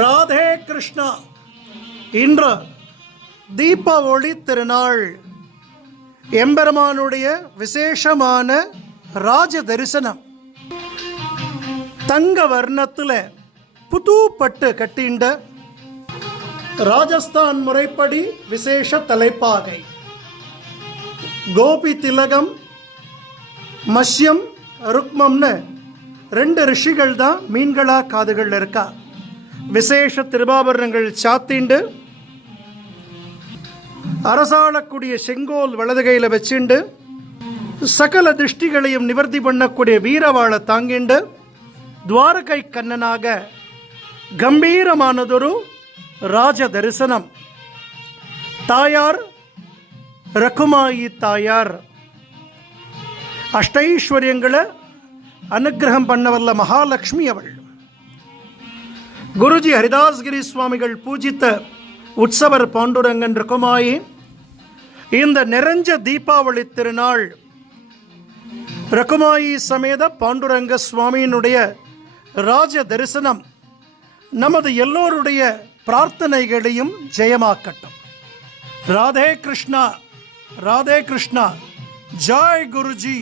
ராதே கிருஷ்ணா. இன்று தீபாவளி திருநாள். எம்பெருமானுடைய விசேஷமான ராஜ தரிசனம். தங்க வர்ணத்தில் புது பட்டு கட்டிண்ட ராஜஸ்தான் முறைப்படி விசேஷ தலைப்பாகை, கோபி திலகம், மஷ்யம், ருக்மம்னு 2 ரிஷிகள் தான் மீன்களா காதுகள் இருக்கா. விசேஷ திருபாபரணங்கள் சாத்திண்டு அரசாளக்கூடிய செங்கோல் வலது கையில் வச்சுண்டு சகல திருஷ்டிகளையும் நிவர்த்தி பண்ணக்கூடிய வீரவாளை தாங்கிண்டு துவாரகை கண்ணனாக கம்பீரமானதொரு ராஜ தரிசனம். தாயார் ரகுமாயி தாயார் அஷ்டைஸ்வரியங்களை அனுகிரகம் பண்ணவல்ல மகாலட்சுமி அவள். குருஜி ஹரிதாஸ்கிரி சுவாமிகள் பூஜித்த உற்சவர் பாண்டுரங்கன் ரகுமாயி இந்த நிறைஞ்ச தீபாவளி திருநாள் ரகுமாயி சமேத பாண்டுரங்க சுவாமியினுடைய ராஜ தரிசனம் நமது எல்லோருடைய பிரார்த்தனைகளையும் ஜெயமாக்கட்டும். ராதே கிருஷ்ணா, ராதே கிருஷ்ணா. ஜாய் குருஜி.